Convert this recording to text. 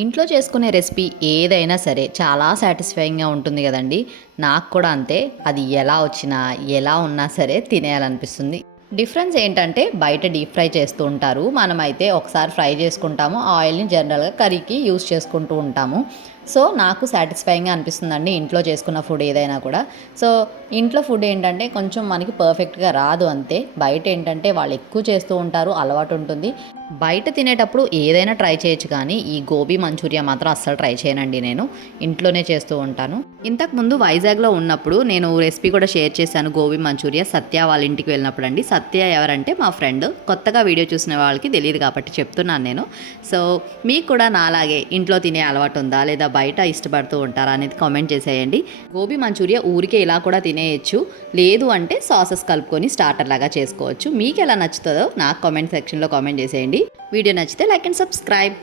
ఇంట్లో చేసుకునే రెసిపీ ఏదైనా సరే చాలా సాటిస్ఫైయింగ్గా ఉంటుంది కదండి. నాకు కూడా అంతే. అది ఎలా వచ్చినా ఎలా ఉన్నా సరే తినేయాలనిపిస్తుంది. డిఫరెన్స్ ఏంటంటే బయట డీప్ ఫ్రై చేస్తూ ఉంటారు, మనమైతే ఒకసారి ఫ్రై చేసుకుంటాము, ఆయిల్ని జనరల్గా కర్రీకి యూస్ చేసుకుంటూ ఉంటాము. సో నాకు సాటిస్ఫైయింగ్గా అనిపిస్తుందండి ఇంట్లో చేసుకున్న ఫుడ్ ఏదైనా కూడా. సో ఇంట్లో ఫుడ్ ఏంటంటే కొంచెం మనకి పర్ఫెక్ట్గా రాదు అంతే. బయట ఏంటంటే వాళ్ళు ఎక్కువ చేస్తూ ఉంటారు, అలవాటు ఉంటుంది. బయట తినేటప్పుడు ఏదైనా ట్రై చేయొచ్చు, కానీ ఈ గోబీ మంచూరియా మాత్రం అస్సలు ట్రై చేయనండి. నేను ఇంట్లోనే చేస్తూ ఉంటాను. ఇంతకుముందు వైజాగ్లో ఉన్నప్పుడు నేను రెసిపీ కూడా షేర్ చేశాను, గోబీ మంచూరియా సత్య వాళ్ళ ఇంటికి వెళ్ళినప్పుడు అండి. సత్య ఎవరంటే మా ఫ్రెండ్. కొత్తగా వీడియో చూసిన వాళ్ళకి తెలియదు కాబట్టి చెప్తున్నాను నేను. సో మీకు కూడా నాలాగే ఇంట్లో తినే అలవాటు ఉందా, లేదా బయట ఇష్టపడుతూ ఉంటారా అనేది కామెంట్ చేసేయండి. గోబీ మంచూరియా ఊరికే ఇలా కూడా తినేయచ్చు, లేదు అంటే సాసెస్ కలుపుకొని స్టార్టర్ లాగా చేసుకోవచ్చు. మీకు ఎలా నచ్చుతుందో నాకు కామెంట్ సెక్షన్లో కామెంట్ చేసేయండి. వీడియో నచ్చితే లైక్ అండ్ సబ్స్క్రైబ్.